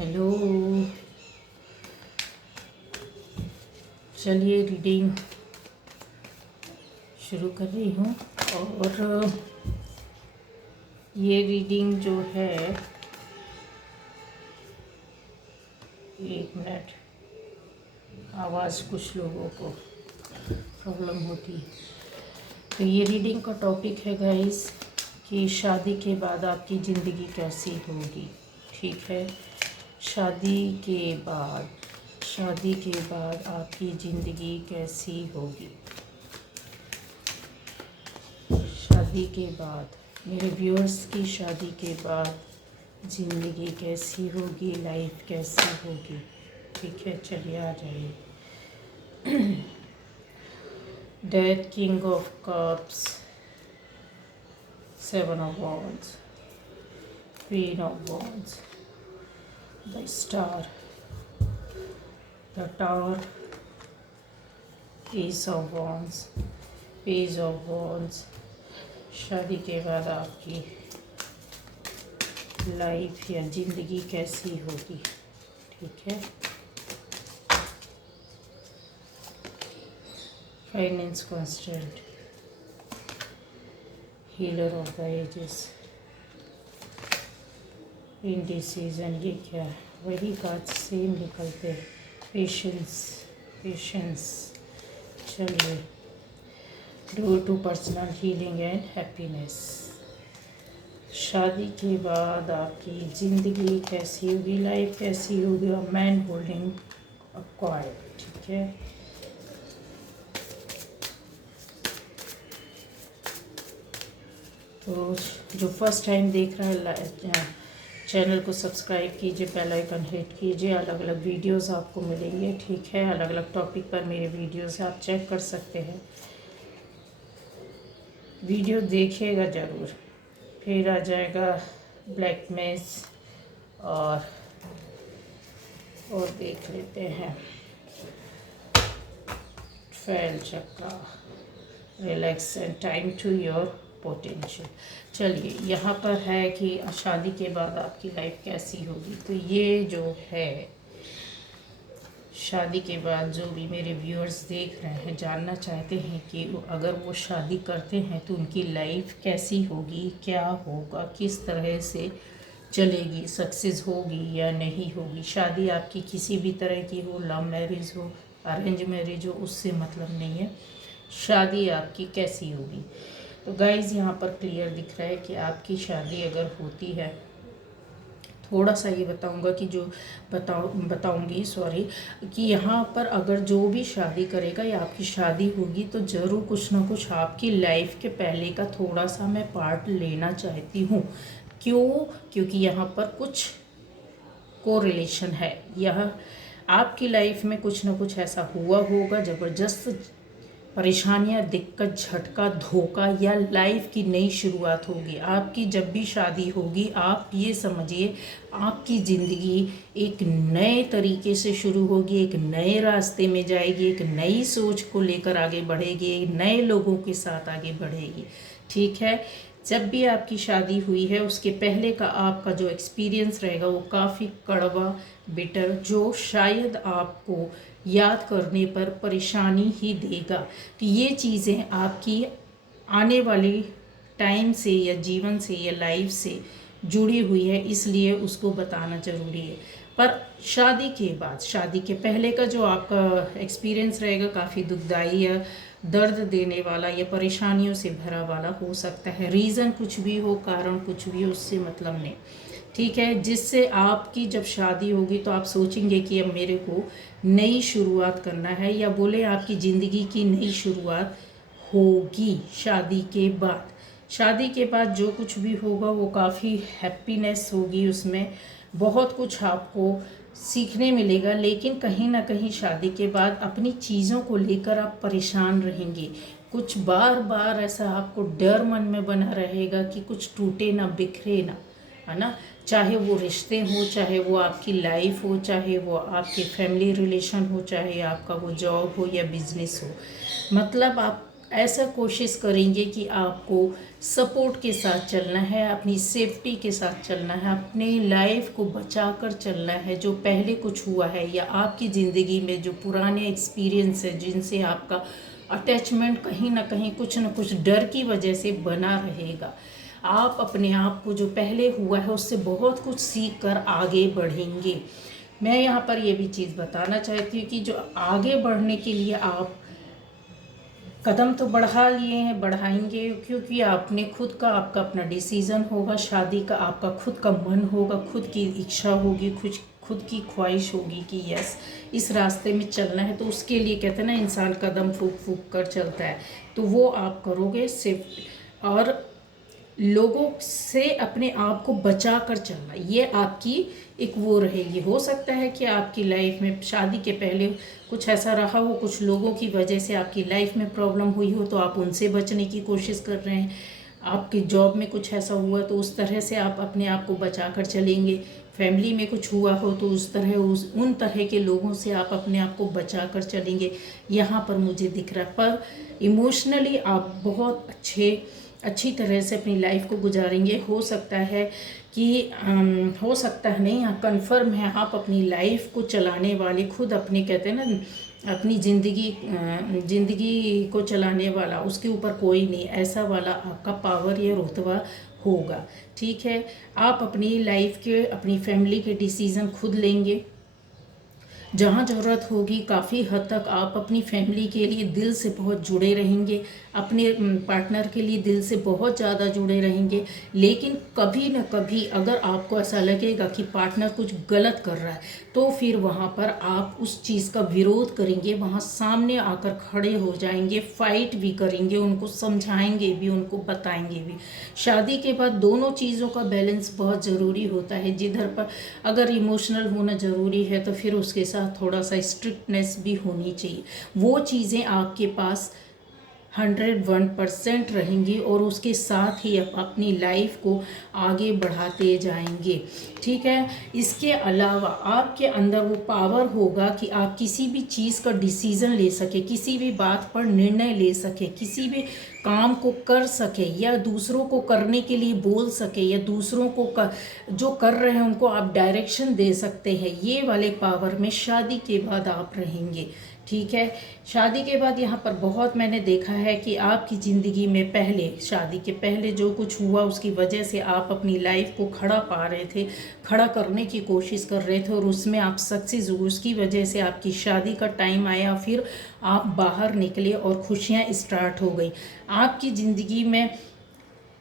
Hello. चलिए reading शुरू कर रही हूँ। और ये रीडिंग जो है, एक मिनट, आवाज़ कुछ लोगों को प्रॉब्लम होती है। तो ये रीडिंग का टॉपिक है गाइस कि शादी के बाद आपकी ज़िंदगी कैसी होगी। ठीक है, शादी के बाद आपकी ज़िंदगी कैसी होगी। शादी के बाद मेरे व्यूअर्स की शादी के बाद ज़िंदगी कैसी होगी, लाइफ कैसी होगी। ठीक है, चलिए आ जाइए। Death, king of cups, 7 of wands, queen of wands, the star, the tower, ace of wands, page of wands। शादी के बाद आपकी लाइफ या ज़िंदगी कैसी होगी। ठीक है, finance constant, healer of the ages, indecision. ये क्या है, वही कार्ड सेम निकलते। पेशेंस। चलिए, road to personal healing and happiness. शादी के बाद आपकी ज़िंदगी कैसी होगी, लाइफ कैसी होगी। Man holding a coin. ठीक है, तो जो फर्स्ट टाइम देख रहा है चैनल को सब्सक्राइब कीजिए, बेल आइकन हिट कीजिए। अलग अलग वीडियोस आपको मिलेंगे। ठीक है, अलग अलग टॉपिक पर मेरे वीडियोस आप चेक कर सकते हैं। वीडियो देखिएगा ज़रूर। फिर आ जाएगा ब्लैक मैस और देख लेते हैं फैल चक्का, relax and time to your potential. चलिए, यहाँ पर है कि शादी के बाद आपकी लाइफ कैसी होगी। तो ये जो है, शादी के बाद जो भी मेरे व्यूअर्स देख रहे हैं, जानना चाहते हैं कि अगर वो शादी करते हैं तो उनकी लाइफ कैसी होगी, क्या होगा, किस तरह से चलेगी, सक्सेस होगी या नहीं होगी। शादी आपकी किसी भी तरह की हो, लव मैरिज हो, अरेंज मैरिज हो, उससे मतलब नहीं है। शादी आपकी कैसी होगी। तो गाइज़, यहाँ पर क्लियर दिख रहा है कि आपकी शादी अगर होती है, थोड़ा सा ये बताऊंगा कि जो बताऊंगी सॉरी, कि यहाँ पर अगर जो भी शादी करेगा या आपकी शादी होगी तो ज़रूर कुछ ना कुछ आपकी लाइफ के पहले का थोड़ा सा मैं पार्ट लेना चाहती हूँ। क्यों? क्योंकि यहाँ पर कुछ को रिलेशन है। यह आपकी लाइफ में कुछ ना कुछ ऐसा हुआ होगा, ज़बरदस्त परेशानियां, दिक्कत, झटका, धोखा या लाइफ की नई शुरुआत होगी। आपकी जब भी शादी होगी, आप ये समझिए आपकी ज़िंदगी एक नए तरीके से शुरू होगी, एक नए रास्ते में जाएगी, एक नई सोच को लेकर आगे बढ़ेगी, नए लोगों के साथ आगे बढ़ेगी। ठीक है, जब भी आपकी शादी हुई है उसके पहले का आपका जो एक्सपीरियंस रहेगा वो काफ़ी कड़वा, बिटर, जो शायद आपको याद करने पर परेशानी ही देगा। तो ये चीज़ें आपकी आने वाली टाइम से या जीवन से या लाइफ से जुड़ी हुई है, इसलिए उसको बताना ज़रूरी है। पर शादी के बाद, शादी के पहले का जो आपका एक्सपीरियंस रहेगा काफ़ी दुखदाई या दर्द देने वाला या परेशानियों से भरा वाला हो सकता है। रीज़न कुछ भी हो, कारण कुछ भी हो, उससे मतलब नहीं। ठीक है, जिससे आपकी जब शादी होगी तो आप सोचेंगे कि अब मेरे को नई शुरुआत करना है, या बोले आपकी ज़िंदगी की नई शुरुआत होगी शादी के बाद। शादी के बाद जो कुछ भी होगा वो काफ़ी हैप्पीनेस होगी, उसमें बहुत कुछ आपको सीखने मिलेगा। लेकिन कहीं ना कहीं शादी के बाद अपनी चीज़ों को लेकर आप परेशान रहेंगे। कुछ बार बार ऐसा आपको डर मन में बना रहेगा कि कुछ टूटे ना, बिखरे ना, है ना। चाहे वो रिश्ते हो, चाहे वो आपकी लाइफ हो, चाहे वो आपके फैमिली रिलेशन हो, चाहे आपका वो जॉब हो या बिजनेस हो। मतलब आप ऐसा कोशिश करेंगे कि आपको सपोर्ट के साथ चलना है, अपनी सेफ्टी के साथ चलना है, अपने लाइफ को बचा कर चलना है। जो पहले कुछ हुआ है या आपकी ज़िंदगी में जो पुराने एक्सपीरियंस है जिनसे आपका अटैचमेंट कहीं ना कहीं कुछ न कुछ डर की वजह से बना रहेगा, आप अपने आप को जो पहले हुआ है उससे बहुत कुछ सीख कर आगे बढ़ेंगे। मैं यहाँ पर ये भी चीज़ बताना चाहती हूँ कि जो आगे बढ़ने के लिए आप कदम तो बढ़ा लिए हैं, बढ़ाएंगे, क्योंकि आपने खुद का, आपका अपना डिसीज़न होगा, शादी का आपका खुद का मन होगा, खुद की इच्छा होगी, खुद की ख्वाहिश होगी कि यस इस रास्ते में चलना है। तो उसके लिए कहते हैं ना, इंसान कदम फूंक फूंक कर चलता है, तो वो आप करोगे सिर्फ। और लोगों से अपने आप को बचा कर चलना, ये आपकी एक वो रहेगी। हो सकता है कि आपकी लाइफ में शादी के पहले कुछ ऐसा रहा हो, कुछ लोगों की वजह से आपकी लाइफ में प्रॉब्लम हुई हो, तो आप उनसे बचने की कोशिश कर रहे हैं। आपकी जॉब में कुछ ऐसा हुआ तो उस तरह से आप अपने आप को बचा कर चलेंगे। फैमिली में कुछ हुआ हो तो उन तरह के लोगों से आप अपने आप को बचा कर चलेंगे, यहाँ पर मुझे दिख रहा है। पर इमोशनली आप बहुत अच्छी तरह से अपनी लाइफ को गुजारेंगे। हो सकता है कि हो सकता है नहीं, आप कंफर्म है, आप अपनी लाइफ को चलाने वाले खुद अपने, कहते हैं ना, अपनी ज़िंदगी को चलाने वाला, उसके ऊपर कोई नहीं, ऐसा वाला आपका पावर या रुतबा होगा। ठीक है, आप अपनी लाइफ के, अपनी फैमिली के डिसीज़न खुद लेंगे। जहाँ ज़रूरत होगी काफ़ी हद तक आप अपनी फैमिली के लिए दिल से बहुत जुड़े रहेंगे, अपने पार्टनर के लिए दिल से बहुत ज़्यादा जुड़े रहेंगे। लेकिन कभी न कभी अगर आपको ऐसा लगेगा कि पार्टनर कुछ गलत कर रहा है, तो फिर वहाँ पर आप उस चीज़ का विरोध करेंगे, वहाँ सामने आकर खड़े हो जाएंगे, फाइट भी करेंगे, उनको समझाएंगे भी, उनको बताएंगे भी। शादी के बाद दोनों चीज़ों का बैलेंस बहुत ज़रूरी होता है। जिधर पर अगर इमोशनल होना ज़रूरी है तो फिर उसके साथ थोड़ा सा स्ट्रिक्टनेस भी होनी चाहिए। वो चीज़ें आपके पास 101% रहेंगी और उसके साथ ही आप अपनी लाइफ को आगे बढ़ाते जाएंगे। ठीक है, इसके अलावा आपके अंदर वो पावर होगा कि आप किसी भी चीज़ का डिसीज़न ले सके, किसी भी बात पर निर्णय ले सके, किसी भी काम को कर सके, या दूसरों को करने के लिए बोल सके, या दूसरों को जो कर रहे हैं उनको आप डायरेक्शन दे सकते हैं। ये वाले पावर में शादी के बाद आप रहेंगे। ठीक है, शादी के बाद यहाँ पर बहुत मैंने देखा है कि आपकी ज़िंदगी में पहले, शादी के पहले जो कुछ हुआ उसकी वजह से आप अपनी लाइफ को खड़ा करने की कोशिश कर रहे थे और उसमें आप सक्सेस हुए। उसकी वजह से आपकी शादी का टाइम आया, फिर आप बाहर निकले और खुशियाँ स्टार्ट हो गई। आपकी ज़िंदगी में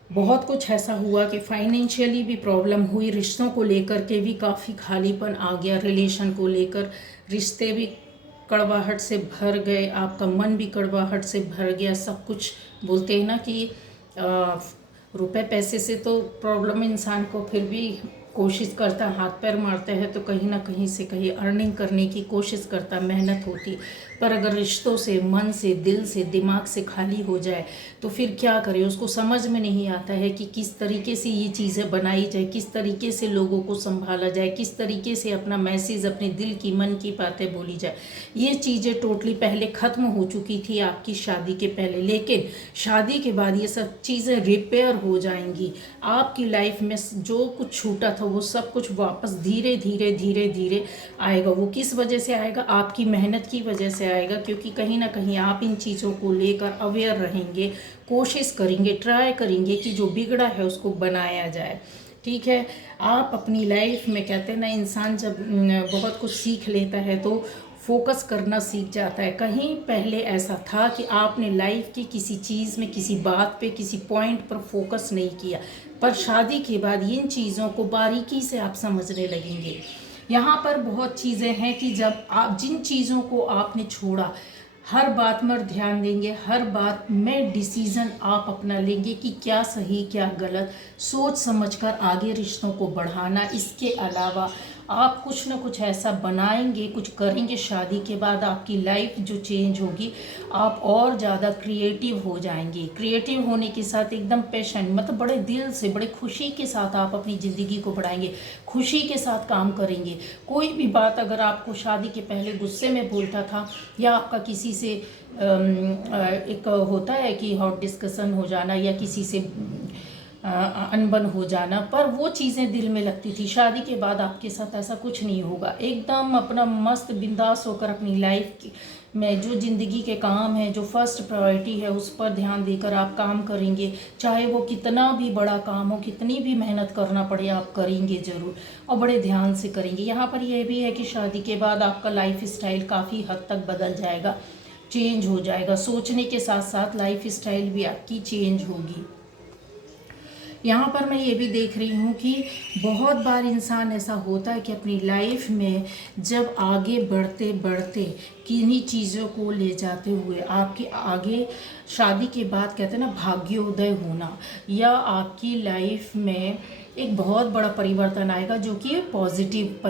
बहुत कुछ ऐसा हुआ कि फाइनेंशियली भी प्रॉब्लम हुई, रिश्तों को लेकर के भी काफ़ी खालीपन आ गया, रिलेशन को लेकर रिश्ते भी कड़वाहट से भर गए, आपका मन भी कड़वाहट से भर गया। सब कुछ बोलते हैं ना कि रुपए पैसे से तो प्रॉब्लम इंसान को फिर भी कोशिश करता, हाथ पैर मारता है तो कहीं ना कहीं से कहीं अर्निंग करने की कोशिश करता, मेहनत होती। पर अगर रिश्तों से, मन से, दिल से, दिमाग से खाली हो जाए तो फिर क्या करे, उसको समझ में नहीं आता है कि किस तरीके से ये चीज़ें बनाई जाए, किस तरीके से लोगों को संभाला जाए, किस तरीके से अपना मैसेज, अपने दिल की, मन की बातें बोली जाए। ये चीज़ें टोटली पहले ख़त्म हो चुकी थी आपकी शादी के पहले, लेकिन शादी के बाद ये सब चीज़ें रिपेयर हो जाएंगी। आपकी लाइफ में जो कुछ छूटा था वो सब कुछ वापस धीरे धीरे धीरे धीरे आएगा। वो किस वजह से आएगा? आपकी मेहनत की वजह से आएगा, क्योंकि कहीं ना कहीं आप इन चीज़ों को लेकर अवेयर रहेंगे, कोशिश करेंगे, ट्राई करेंगे कि जो बिगड़ा है उसको बनाया जाए। ठीक है, आप अपनी लाइफ में, कहते हैं ना, इंसान जब बहुत कुछ सीख लेता है तो फोकस करना सीख जाता है। कहीं पहले ऐसा था कि आपने लाइफ की किसी चीज़ में, किसी बात पे, किसी पॉइंट पर फोकस नहीं किया, पर शादी के बाद इन चीज़ों को बारीकी से आप समझने लगेंगे। यहाँ पर बहुत चीज़ें हैं कि जब आप जिन चीज़ों को आपने छोड़ा, हर बात पर ध्यान देंगे, हर बात में डिसीज़न आप अपना लेंगे कि क्या सही क्या गलत, सोच समझकर आगे रिश्तों को बढ़ाना। इसके अलावा आप कुछ ना कुछ ऐसा बनाएंगे, कुछ करेंगे शादी के बाद, आपकी लाइफ जो चेंज होगी, आप और ज़्यादा क्रिएटिव हो जाएंगे। क्रिएटिव होने के साथ एकदम पैशन, मतलब बड़े दिल से, बड़े खुशी के साथ आप अपनी ज़िंदगी को बढ़ाएंगे, खुशी के साथ काम करेंगे। कोई भी बात अगर आपको शादी के पहले गुस्से में बोलता था, या आपका किसी से एक होता है कि हॉट डिस्कशन हो जाना, या किसी से अनबन हो जाना, पर वो चीज़ें दिल में लगती थी, शादी के बाद आपके साथ ऐसा कुछ नहीं होगा। एकदम अपना मस्त बिंदास होकर अपनी लाइफ में जो ज़िंदगी के काम है, जो फर्स्ट प्रायोरिटी है, उस पर ध्यान देकर आप काम करेंगे। चाहे वो कितना भी बड़ा काम हो, कितनी भी मेहनत करना पड़े, आप करेंगे ज़रूर, और बड़े ध्यान से करेंगे। यहाँ पर यह भी है कि शादी के बाद आपका लाइफ स्टाइल काफ़ी हद तक बदल जाएगा, चेंज हो जाएगा। सोचने के साथ साथ लाइफ स्टाइल भी आपकी चेंज होगी। यहाँ पर मैं ये भी देख रही हूँ कि बहुत बार इंसान ऐसा होता है कि अपनी लाइफ में जब आगे बढ़ते बढ़ते किन्हीं चीज़ों को ले जाते हुए आपके आगे शादी के बाद कहते हैं ना भाग्योदय होना, या आपकी लाइफ में एक बहुत बड़ा परिवर्तन आएगा जो कि पॉजिटिव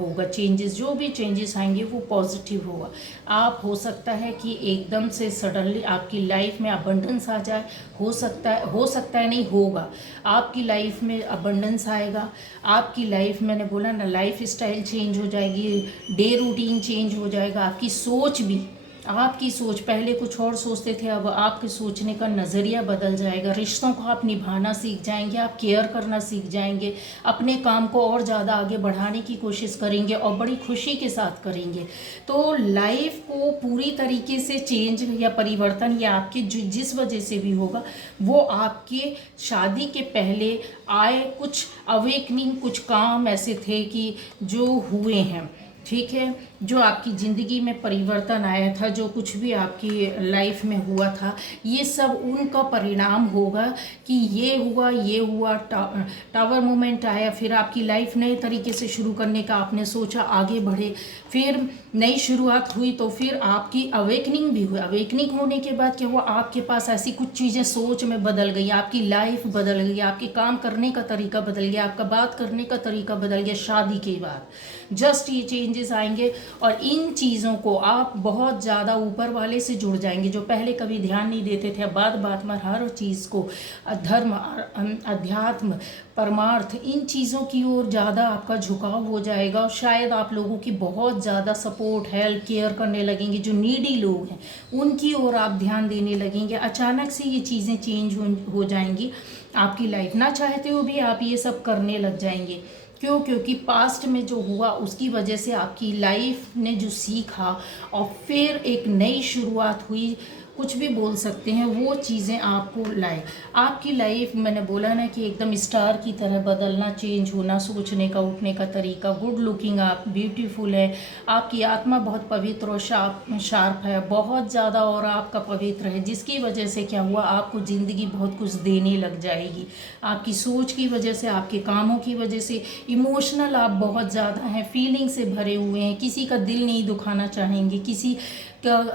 होगा। चेंजेस, जो भी चेंजेस आएंगे वो पॉजिटिव होगा। आप हो सकता है कि एकदम से सडनली आपकी लाइफ में अबंडेंस आ जाए, हो सकता है नहीं होगा, आपकी लाइफ में अबंडेंस आएगा। आपकी लाइफ, मैंने बोला ना, लाइफ स्टाइल चेंज हो जाएगी, डे रूटीन चेंज हो जाएगा, आपकी सोच भी, आपकी सोच, पहले कुछ और सोचते थे, अब आपके सोचने का नज़रिया बदल जाएगा। रिश्तों को आप निभाना सीख जाएंगे, आप केयर करना सीख जाएंगे, अपने काम को और ज़्यादा आगे बढ़ाने की कोशिश करेंगे और बड़ी खुशी के साथ करेंगे। तो लाइफ को पूरी तरीके से चेंज या परिवर्तन, या आपके जिस वजह से भी होगा, वो आपके शादी के पहले आए कुछ अवेकनिंग, कुछ काम ऐसे थे कि जो हुए हैं, ठीक है, जो आपकी ज़िंदगी में परिवर्तन आया था, जो कुछ भी आपकी लाइफ में हुआ था, ये सब उनका परिणाम होगा कि ये हुआ, टावर मोमेंट आया, फिर आपकी लाइफ नए तरीके से शुरू करने का आपने सोचा, आगे बढ़े, फिर नई शुरुआत हुई, तो फिर आपकी अवेकनिंग भी हुई। अवेकनिंग होने के बाद क्या हुआ, आपके पास ऐसी कुछ चीज़ें सोच में बदल गई, आपकी लाइफ बदल गई, आपके काम करने का तरीका बदल गया, आपका बात करने का तरीका बदल गया शादी के बाद। जस्ट ये चेंजेस आएंगे और इन चीज़ों को आप बहुत ज़्यादा ऊपर वाले से जुड़ जाएंगे, जो पहले कभी ध्यान नहीं देते थे। बात बात में हर चीज़ को, धर्म, अध्यात्म, परमार्थ, इन चीज़ों की ओर ज़्यादा आपका झुकाव हो जाएगा, और शायद आप लोगों की बहुत ज़्यादा सपोर्ट, हेल्प, केयर करने लगेंगे। जो नीडी लोग हैं उनकी ओर आप ध्यान देने लगेंगे। अचानक से ये चीज़ें चेंज हो जाएंगी आपकी लाइफ, ना चाहते हुए भी आप ये सब करने लग जाएंगे। क्यों? क्योंकि पास्ट में जो हुआ उसकी वजह से आपकी लाइफ ने जो सीखा और फिर एक नई शुरुआत हुई, कुछ भी बोल सकते हैं, वो चीज़ें आपको लाए। आपकी लाइफ, मैंने बोला ना कि एकदम स्टार की तरह बदलना, चेंज होना, सोचने का, उठने का तरीका, गुड लुकिंग, आप ब्यूटीफुल है, आपकी आत्मा बहुत पवित्र और शार्प है, बहुत ज़्यादा, और आपका पवित्र है, जिसकी वजह से क्या हुआ, आपको ज़िंदगी बहुत कुछ देने लग जाएगी। आपकी सोच की वजह से, आपके कामों की वजह से इमोशनल आप बहुत ज़्यादा हैं, फीलिंग से भरे हुए हैं, किसी का दिल नहीं दुखाना चाहेंगे,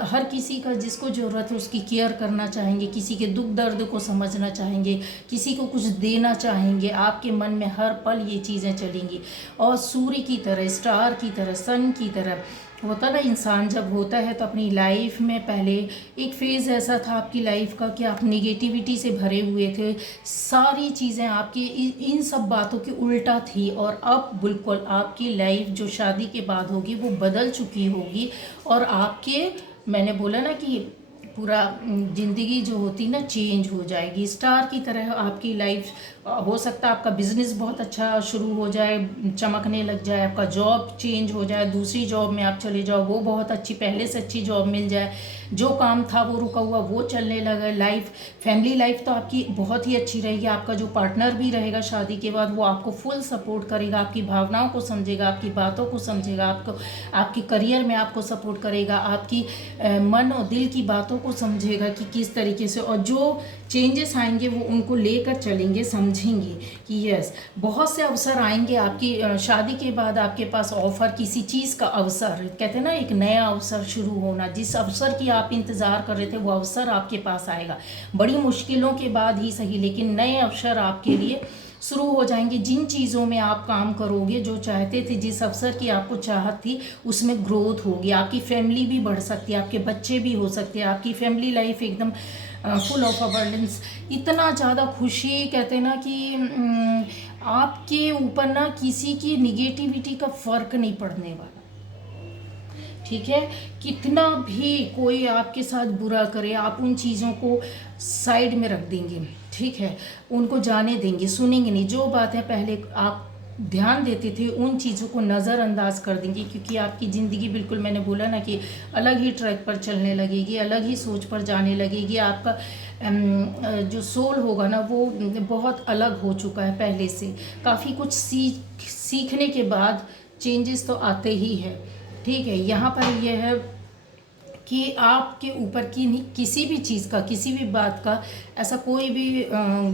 हर किसी का जिसको ज़रूरत है उसकी केयर करना चाहेंगे, किसी के दुख दर्द को समझना चाहेंगे, किसी को कुछ देना चाहेंगे। आपके मन में हर पल ये चीज़ें चलेंगी, और सूर्य की तरह, स्टार की तरह, सन की तरह होता ना इंसान जब होता है, तो अपनी लाइफ में पहले एक फेज़ ऐसा था आपकी लाइफ का कि आप नेगेटिविटी से भरे हुए थे, सारी चीज़ें आपकी इन सब बातों की उल्टा थी, और अब बिल्कुल आपकी लाइफ जो शादी के बाद होगी वो बदल चुकी होगी, और आपके, मैंने बोला ना कि पूरा ज़िंदगी जो होती ना चेंज हो जाएगी, स्टार की तरह आपकी लाइफ। हो सकता है आपका बिजनेस बहुत अच्छा शुरू हो जाए, चमकने लग जाए, आपका जॉब चेंज हो जाए, दूसरी जॉब में आप चले जाओ, वो बहुत अच्छी, पहले से अच्छी जॉब मिल जाए, जो काम था वो रुका हुआ वो चलने लगा। लाइफ, फैमिली लाइफ तो आपकी बहुत ही अच्छी रहेगी। आपका जो पार्टनर भी रहेगा शादी के बाद, वो आपको फुल सपोर्ट करेगा, आपकी भावनाओं को समझेगा, आपकी बातों को समझेगा, आपके करियर में आपको सपोर्ट करेगा, आपकी मन और दिल की बातों को समझेगा कि किस तरीके से, और जो चेंजेस आएंगे वो उनको लेकर चलेंगे, समझेंगे कि यस, बहुत से अवसर आएंगे आपकी शादी के बाद आपके पास, ऑफर, किसी चीज़ का अवसर, कहते हैं ना एक नया अवसर शुरू होना, जिस अवसर की आप इंतज़ार कर रहे थे वो अवसर आपके पास आएगा, बड़ी मुश्किलों के बाद ही सही, लेकिन नए अवसर आपके लिए शुरू हो जाएंगे। जिन चीज़ों में आप काम करोगे, जो चाहते थे, जिस अवसर की आपको चाहत थी, उसमें ग्रोथ होगी। आपकी फैमिली भी बढ़ सकती है, आपके बच्चे भी हो सकते हैं, आपकी फैमिली लाइफ एकदम फुल ऑफ अबंडेंस, इतना ज़्यादा खुशी, कहते हैं ना कि आपके ऊपर ना किसी की निगेटिविटी का फ़र्क नहीं पड़ने वाला। ठीक है, कितना भी कोई आपके साथ बुरा करे, आप उन चीज़ों को साइड में रख देंगे। ठीक है, उनको जाने देंगे, सुनेंगे नहीं। जो बातें पहले आप ध्यान देते थे, उन चीज़ों को नज़रअंदाज कर देंगे, क्योंकि आपकी ज़िंदगी बिल्कुल, मैंने बोला ना कि अलग ही ट्रैक पर चलने लगेगी, अलग ही सोच पर जाने लगेगी। आपका जो सोल होगा ना, वो बहुत अलग हो चुका है पहले से। काफ़ी कुछ सीखने के बाद चेंजेस तो आते ही है। ठीक है, यहाँ पर यह है कि आपके ऊपर की किसी भी चीज़ का, किसी भी बात का ऐसा कोई भी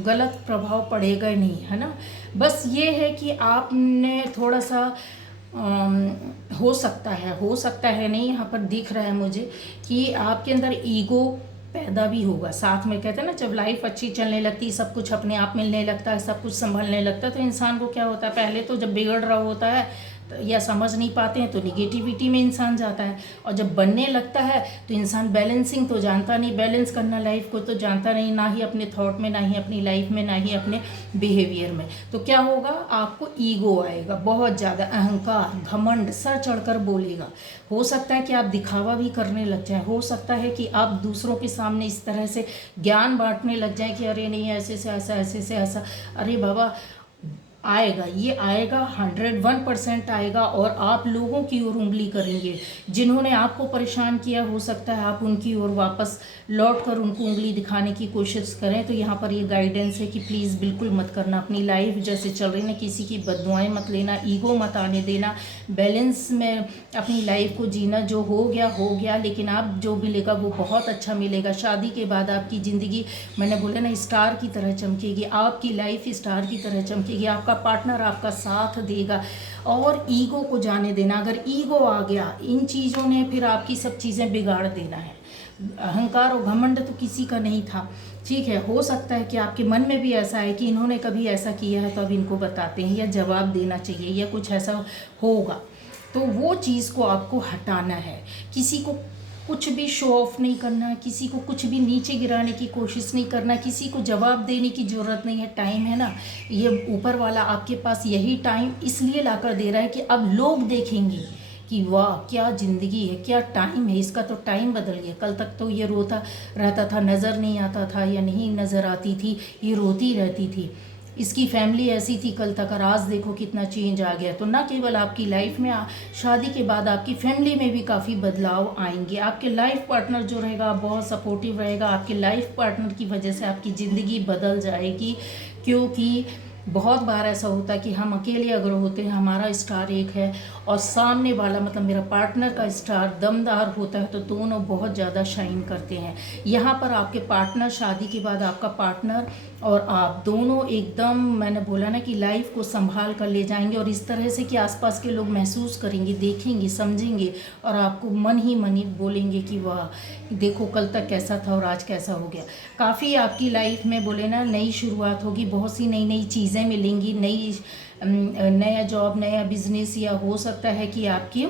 गलत प्रभाव पड़ेगा नहीं, है ना। बस ये है कि आपने थोड़ा सा हो सकता है नहीं, यहाँ पर दिख रहा है मुझे कि आपके अंदर ईगो पैदा भी होगा साथ में। कहते हैं ना, जब लाइफ अच्छी चलने लगती, सब कुछ अपने आप मिलने लगता है, सब कुछ संभलने लगता है, तो इंसान को क्या होता है, पहले तो जब बिगड़ रहा होता है या समझ नहीं पाते हैं तो निगेटिविटी में इंसान जाता है, और जब बनने लगता है तो इंसान बैलेंसिंग तो जानता नहीं, बैलेंस करना लाइफ को तो जानता नहीं, ना ही अपने थॉट में, ना ही अपनी लाइफ में, ना ही अपने बिहेवियर में। तो क्या होगा, आपको ईगो आएगा, बहुत ज़्यादा अहंकार, घमंड, सर चढ़कर बोलेगा। हो सकता है कि आप दिखावा भी करने लग जाएं, हो सकता है कि आप दूसरों के सामने इस तरह से ज्ञान बांटने लग जाएं कि अरे नहीं, ऐसे से ऐसा, ऐसे से ऐसा। अरे बाबा, आएगा, ये आएगा, 101% आएगा, और आप लोगों की ओर उंगली करेंगे। जिन्होंने आपको परेशान किया, हो सकता है आप उनकी ओर वापस लौट कर उनको उंगली दिखाने की कोशिश करें। तो यहाँ पर ये गाइडेंस है कि प्लीज़ बिल्कुल मत करना। अपनी लाइफ जैसे चल रही ना, किसी की बददुआएं मत लेना, ईगो मत आने देना, बैलेंस में अपनी लाइफ को जीना। जो हो गया, लेकिन आप जो मिलेगा वो बहुत अच्छा मिलेगा। शादी के बाद आपकी ज़िंदगी, मैंने बोला ना, स्टार की तरह चमकेगी, आपकी लाइफ स्टार की तरह चमकेगी। आपका पार्टनर आपका साथ देगा, और ईगो को जाने देना। अगर ईगो आ गया, इन चीज़ों ने फिर आपकी सब चीज़ें बिगाड़ देना है। अहंकार और घमंड तो किसी का नहीं था। ठीक है, हो सकता है कि आपके मन में भी ऐसा है कि इन्होंने कभी ऐसा किया है तो अब इनको बताते हैं, या जवाब देना चाहिए, या कुछ ऐसा होगा। तो वो चीज़ को आपको हटाना है। किसी को कुछ भी शो ऑफ नहीं करना है, किसी को कुछ भी नीचे गिराने की कोशिश नहीं करना, किसी को जवाब देने की ज़रूरत नहीं है। टाइम है ना, ये ऊपर वाला आपके पास यही टाइम इसलिए लाकर दे रहा है कि अब लोग देखेंगे कि वाह, क्या ज़िंदगी है, क्या टाइम है। इसका तो टाइम बदल गया। कल तक तो ये रोता रहता था, नज़र नहीं आता था, या नहीं नज़र आती थी, ये रोती रहती थी, इसकी फैमिली ऐसी थी कल तक, और आज देखो कितना चेंज आ गया। तो ना केवल आपकी लाइफ में, शादी के बाद आपकी फैमिली में भी काफ़ी बदलाव आएंगे। आपके लाइफ पार्टनर जो रहेगा बहुत सपोर्टिव रहेगा। आपके लाइफ पार्टनर की वजह से आपकी ज़िंदगी बदल जाएगी, क्योंकि बहुत बार ऐसा होता है कि हम अकेले अगर होते हैं, हमारा स्टार एक है और सामने वाला, मतलब मेरा पार्टनर का स्टार दमदार होता है, तो दोनों बहुत ज़्यादा शाइन करते हैं। यहाँ पर आपके पार्टनर, शादी के बाद आपका पार्टनर और आप दोनों एकदम, मैंने बोला ना कि लाइफ को संभाल कर ले जाएंगे, और इस तरह से कि आसपास के लोग महसूस करेंगे, देखेंगे, समझेंगे, और आपको मन ही बोलेंगे कि वाह, देखो कल तक कैसा था और आज कैसा हो गया। काफ़ी आपकी लाइफ में, बोले ना, नई शुरुआत होगी, बहुत सी नई नई चीज़ें मिलेंगी, नया जॉब, नया बिजनेस, या हो सकता है कि आपकी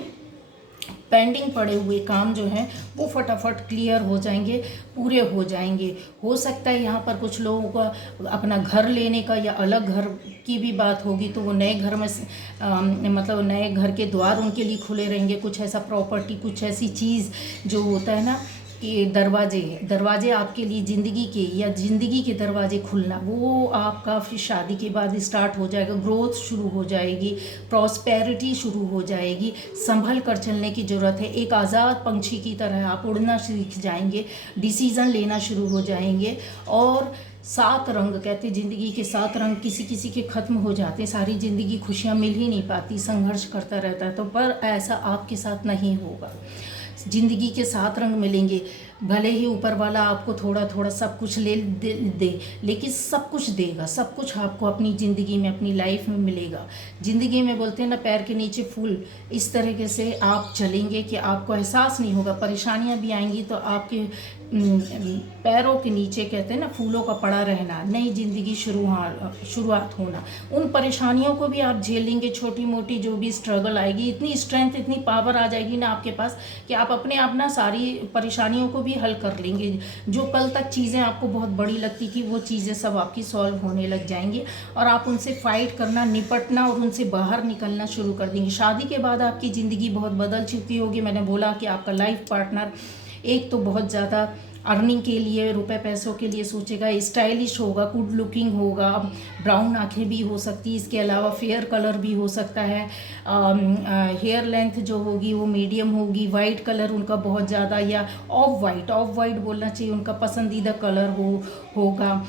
पेंडिंग पड़े हुए काम जो हैं वो फटाफट क्लियर हो जाएंगे, पूरे हो जाएंगे। हो सकता है यहाँ पर कुछ लोगों का अपना घर लेने का या अलग घर की भी बात होगी, तो वो नए घर में मतलब नए घर के द्वार उनके लिए खुले रहेंगे। कुछ ऐसा प्रॉपर्टी, कुछ ऐसी चीज़ जो होता है ना कि दरवाजे आपके लिए ज़िंदगी के, या ज़िंदगी के दरवाजे खुलना, वो आपका फिर शादी के बाद स्टार्ट हो जाएगा। ग्रोथ शुरू हो जाएगी, प्रॉस्पेरिटी शुरू हो जाएगी। संभल कर चलने की ज़रूरत है। एक आज़ाद पंछी की तरह आप उड़ना सीख जाएंगे, डिसीज़न लेना शुरू हो जाएंगे। और 7 रंग, कहते ज़िंदगी के 7 रंग किसी किसी के ख़त्म हो जाते हैं, सारी ज़िंदगी खुशियाँ मिल ही नहीं पाती, संघर्ष करता रहता है। तो पर ऐसा आपके साथ नहीं होगा। ज़िंदगी के 7 रंग मिलेंगे। भले ही ऊपर वाला आपको थोड़ा थोड़ा सब कुछ दे, लेकिन सब कुछ देगा, सब कुछ आपको अपनी ज़िंदगी में, अपनी लाइफ में मिलेगा। ज़िंदगी में बोलते हैं ना, पैर के नीचे फूल, इस तरीके से आप चलेंगे कि आपको एहसास नहीं होगा। परेशानियां भी आएंगी तो आपके पैरों के नीचे, कहते हैं ना, फूलों का पड़ा रहना, नई ज़िंदगी शुरुआत होना। उन परेशानियों को भी आप झेलेंगे, छोटी मोटी जो भी स्ट्रगल आएगी, इतनी स्ट्रेंथ, इतनी पावर आ जाएगी ना आपके पास कि आप अपने आप ना सारी परेशानियों को भी हल कर लेंगे। जो कल तक चीज़ें आपको बहुत बड़ी लगती थी, वो चीज़ें सब आपकी सॉल्व होने लग जाएंगी और आप उनसे फाइट करना, निपटना और उनसे बाहर निकलना शुरू कर देंगे। शादी के बाद आपकी ज़िंदगी बहुत बदल चुकी होगी। मैंने बोला कि आपका लाइफ पार्टनर एक तो बहुत ज़्यादा अर्निंग के लिए, रुपए पैसों के लिए सोचेगा, स्टाइलिश होगा, गुड लुकिंग होगा, ब्राउन आंखें भी हो सकती है, इसके अलावा फेयर कलर भी हो सकता है, हेयर लेंथ जो होगी वो मीडियम होगी, वाइट कलर उनका बहुत ज़्यादा, या ऑफ वाइट बोलना चाहिए, उनका पसंदीदा कलर होगा।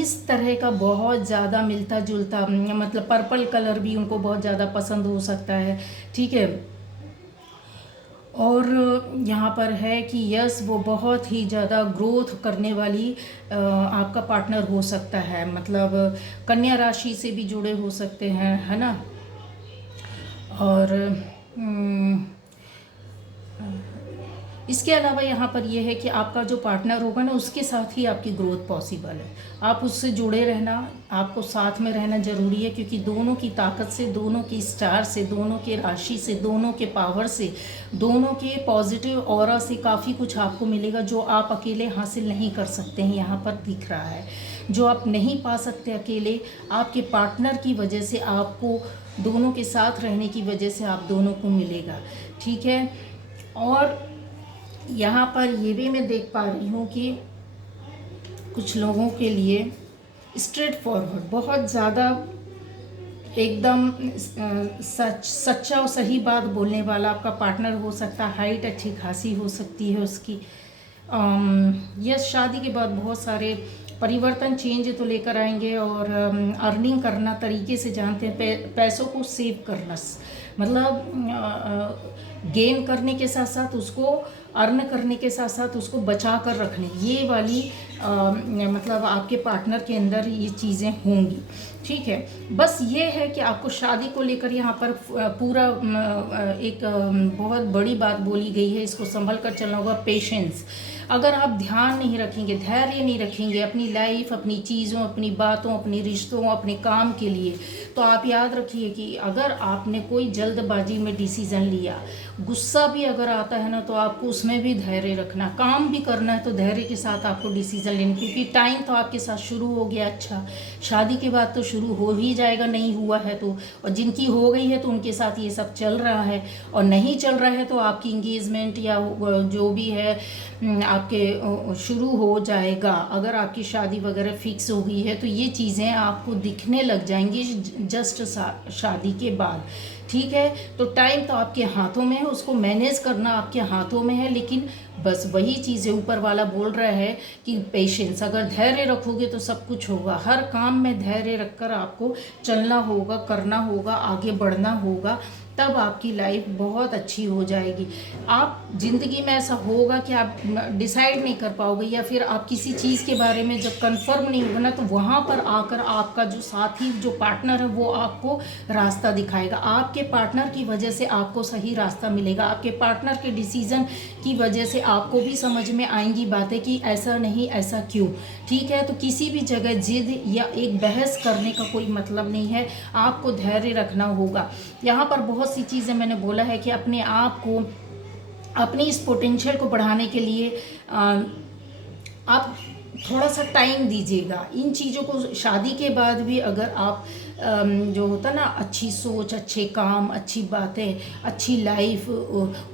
इस तरह का बहुत ज़्यादा मिलता जुलता, मतलब पर्पल कलर भी उनको बहुत ज़्यादा पसंद हो सकता है, ठीक है। और यहाँ पर है कि यस, वो बहुत ही ज़्यादा ग्रोथ करने वाली आपका पार्टनर हो सकता है, मतलब कन्या राशि से भी जुड़े हो सकते हैं, है ना। और इसके अलावा यहाँ पर यह है कि आपका जो पार्टनर होगा ना, उसके साथ ही आपकी ग्रोथ पॉसिबल है। आप उससे जुड़े रहना, आपको साथ में रहना ज़रूरी है, क्योंकि दोनों की ताकत से, दोनों की स्टार से, दोनों के राशि से, दोनों के पावर से, दोनों के पॉजिटिव ऑरा से काफ़ी कुछ आपको मिलेगा जो आप अकेले हासिल नहीं कर सकते हैं। यहाँ पर दिख रहा है जो आप नहीं पा सकते अकेले, आपके पार्टनर की वजह से, आपको दोनों के साथ रहने की वजह से आप दोनों को मिलेगा, ठीक है। और यहाँ पर ये भी मैं देख पा रही हूँ कि कुछ लोगों के लिए स्ट्रेट फॉरवर्ड, बहुत ज़्यादा एकदम सच्चा और सही बात बोलने वाला आपका पार्टनर हो सकता है। हाइट अच्छी खासी हो सकती है उसकी। यस, शादी के बाद बहुत सारे परिवर्तन, चेंज तो लेकर आएंगे। और अर्निंग करना तरीके से जानते हैं, पैसों को सेव करना, मतलब गेन करने के साथ साथ उसको अर्न करने के साथ साथ उसको बचा कर रखने, ये वाली मतलब आपके पार्टनर के अंदर ये चीज़ें होंगी, ठीक है। बस ये है कि आपको शादी को लेकर यहाँ पर पूरा एक बहुत बड़ी बात बोली गई है, इसको संभल कर चलना होगा। पेशेंस, अगर आप ध्यान नहीं रखेंगे, धैर्य नहीं रखेंगे अपनी लाइफ, अपनी चीज़ों, अपनी बातों, अपने रिश्तों, अपने काम के लिए, तो आप याद रखिए कि अगर आपने कोई जल्दबाजी में डिसीज़न लिया, गुस्सा भी अगर आता है ना, तो आपको उसमें भी धैर्य रखना। काम भी करना है तो धैर्य के साथ आपको डिसीज़न लेना, क्योंकि टाइम तो आपके साथ शुरू हो गया। अच्छा, शादी के बाद तो शुरू हो ही जाएगा, नहीं हुआ है तो, और जिनकी हो गई है तो उनके साथ ये सब चल रहा है, और नहीं चल रहा है तो आपकी इंगेजमेंट या जो भी है आपके शुरू हो जाएगा। अगर आपकी शादी वगैरह फिक्स हो गई है तो ये चीज़ें आपको दिखने लग जाएंगी जस्ट शादी के बाद, ठीक है। तो टाइम तो आपके हाथों में है, उसको मैनेज करना आपके हाथों में है, लेकिन बस वही चीज़ें ऊपर वाला बोल रहा है कि पेशेंस, अगर धैर्य रखोगे तो सब कुछ होगा। हर काम में धैर्य रखकर आपको चलना होगा, करना होगा, आगे बढ़ना होगा, तब आपकी लाइफ बहुत अच्छी हो जाएगी। आप ज़िंदगी में ऐसा होगा कि आप डिसाइड नहीं कर पाओगे, या फिर आप किसी चीज़ के बारे में जब कंफर्म नहीं होगा ना, तो वहाँ पर आकर आपका जो साथी, जो पार्टनर है, वो आपको रास्ता दिखाएगा। आपके पार्टनर की वजह से आपको सही रास्ता मिलेगा। आपके पार्टनर के डिसीज़न की वजह से आपको भी समझ में आएंगी बातें कि ऐसा नहीं, ऐसा क्यों, ठीक है। तो किसी भी जगह जिद या एक बहस करने का कोई मतलब नहीं है, आपको धैर्य रखना होगा। यहाँ पर बहुत सी चीज़ें मैंने बोला है कि अपने आप को, अपनी इस पोटेंशियल को बढ़ाने के लिए आप थोड़ा सा टाइम दीजिएगा इन चीज़ों को। शादी के बाद भी अगर आप जो होता ना, अच्छी सोच, अच्छे काम, अच्छी बातें, अच्छी लाइफ,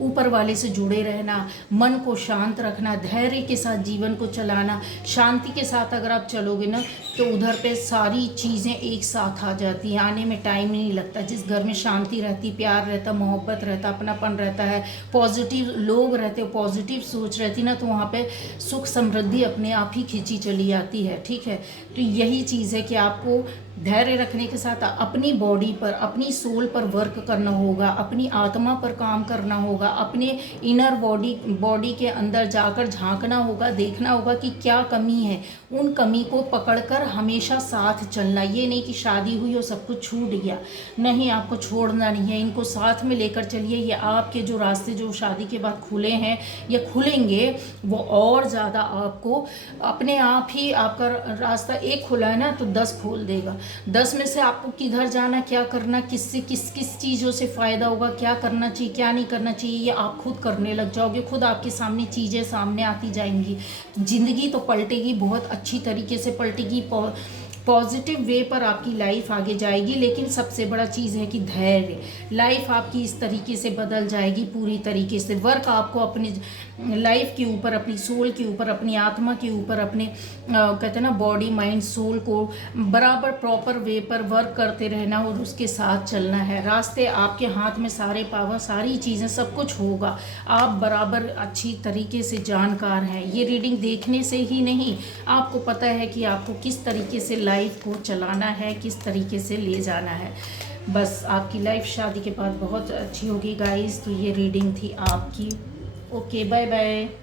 ऊपर वाले से जुड़े रहना, मन को शांत रखना, धैर्य के साथ जीवन को चलाना, शांति के साथ अगर आप चलोगे ना, तो उधर पे सारी चीज़ें एक साथ आ जाती हैं, आने में टाइम नहीं लगता। जिस घर में शांति रहती, प्यार रहता, मोहब्बत रहता, अपनापन रहता है, पॉजिटिव लोग रहते, पॉजिटिव सोच रहती ना, तो वहाँ पे सुख समृद्धि अपने आप ही खींची चली आती है, ठीक है। तो यही चीज़ है कि आपको धैर्य रखने के साथ अपनी बॉडी पर, अपनी सोल पर वर्क करना होगा, अपनी आत्मा पर काम करना होगा, अपने इनर बॉडी के अंदर जाकर झांकना होगा, देखना होगा कि क्या कमी है, उन कमी को पकड़कर हमेशा साथ चलना। ये नहीं कि शादी हुई और सब कुछ छूट गया, नहीं, आपको छोड़ना नहीं है, इनको साथ में लेकर चलिए। ये आपके जो रास्ते जो शादी के बाद खुले हैं या खुलेंगे, वो और ज़्यादा आपको अपने आप ही, आपका रास्ता एक खुला है ना तो 10 खोल देगा। 10 में से आपको किधर जाना, क्या करना, किससे किस किस चीज़ों से फ़ायदा होगा, क्या करना चाहिए क्या नहीं करना चाहिए, ये आप खुद करने लग जाओगे। खुद आपके सामने चीज़ें सामने आती जाएंगी। ज़िंदगी तो पलटेगी, बहुत अच्छी तरीके से पलटेगी, पॉजिटिव वे पर आपकी लाइफ आगे जाएगी। लेकिन सबसे बड़ा चीज़ है कि धैर्य। लाइफ आपकी इस तरीके से बदल जाएगी पूरी तरीके से। वर्क आपको अपनी लाइफ के ऊपर, अपनी सोल के ऊपर, अपनी आत्मा के ऊपर, अपने कहते हैं ना बॉडी माइंड सोल को बराबर प्रॉपर वे पर वर्क करते रहना और उसके साथ चलना है। रास्ते आपके हाथ में, सारे पावर, सारी चीज़ें, सब कुछ होगा। आप बराबर अच्छी तरीके से जानकार हैं। ये रीडिंग देखने से ही नहीं, आपको पता है कि आपको किस तरीके से लाइफ को चलाना है, किस तरीके से ले जाना है। बस आपकी लाइफ शादी के बाद बहुत अच्छी होगी गाइस। तो ये रीडिंग थी आपकी। Okay, bye bye.